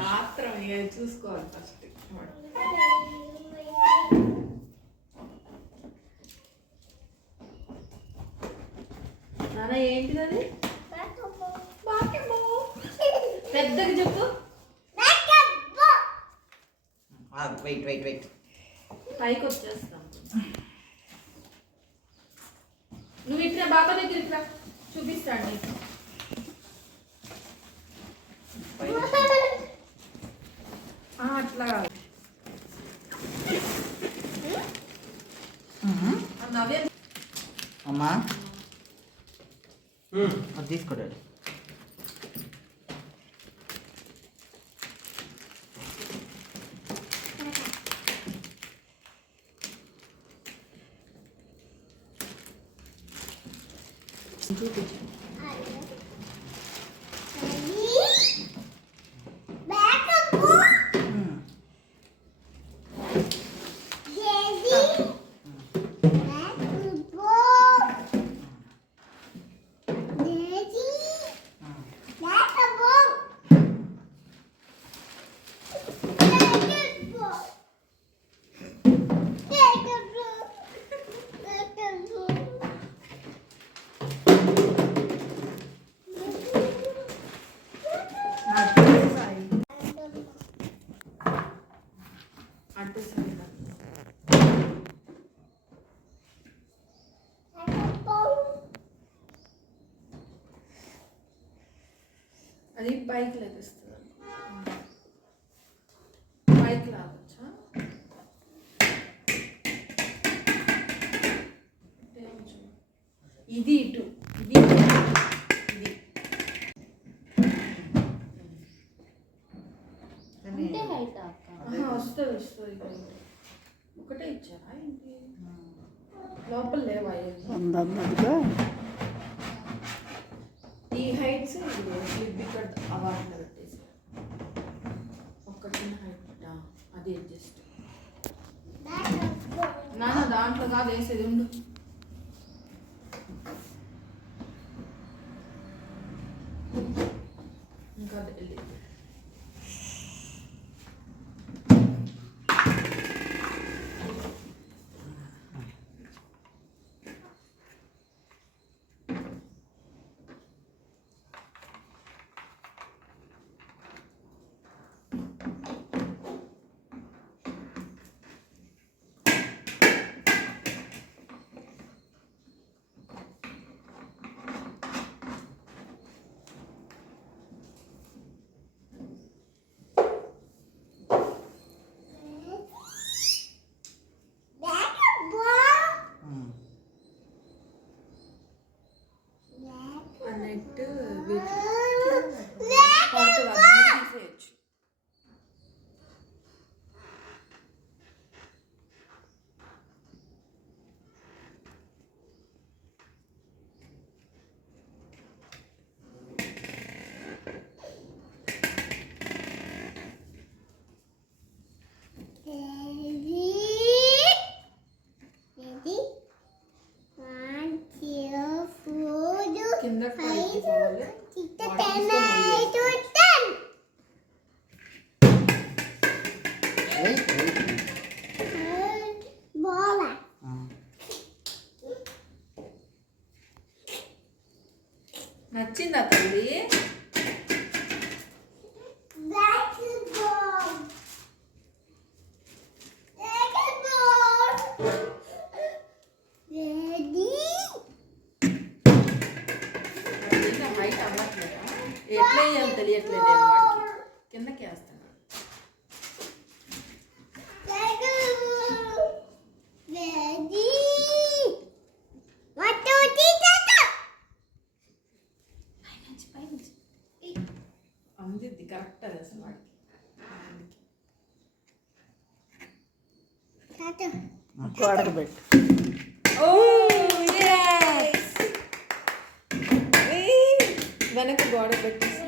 రాత్రం చూసుకోవాలి ఫస్ట్. నాన్న ఏంటిది అది? పెద్దగా చెప్పు. వెయిట్ పైకి వచ్చేస్తాం. నువ్వు ఇట్లా బాబా దగ్గర ఇట్లా చూపిస్తాడు నీకు. అట్లా నవ్య అమ్మా అది తీసుకోండి. చూపించు. అది పైకి లభిస్తుంది. పైకి రావచ్చా? ఇది ఇటు ఇది ఇది వస్తుంది. ఒకటే ఇచ్చారా ఏంటి? లోపల లేవా? ఈ హైట్స్ క్లిప్ ఇక్కడ అవార్డు పెట్టేసి ఒక చిన్న హైట్ అది అడ్జస్ట్. నాన్న దాంట్లో కాదు వేసేది ఉండు. ఇంకా వెళ్ళి నచ్చిందా తల్లి? హైట్ అవ్వట్లేదా? ఎట్లా వేయాలి తెలియట్లేదు. కిందకి వేస్తాను. అందిద్ది కరెక్ట్ అది అసలు వాడికి గోడకు వెనక గోడ పెట్టేసి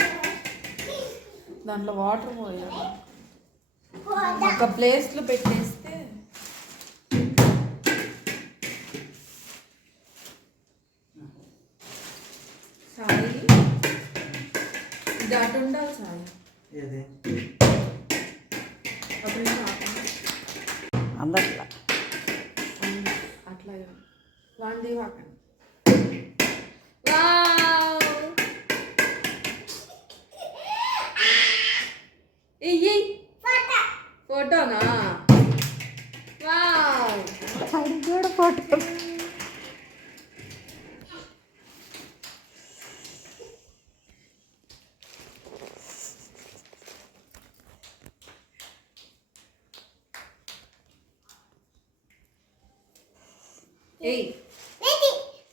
దాంట్లో వాటర్ పోయాలి. ఒక ప్లేస్లో పెట్టేస్తే సాయి ఇది అటు ఉండాలి సార్. ఏది అప్పుడు అందట్లా అట్లా వాండి వాకండి. ఫోటోనా? వావ్ అది కూడా ఫోటో.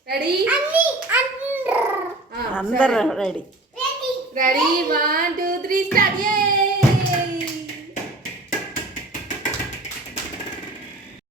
రెడీ? అందరూ రెడీ. Ready 1 2 3 start.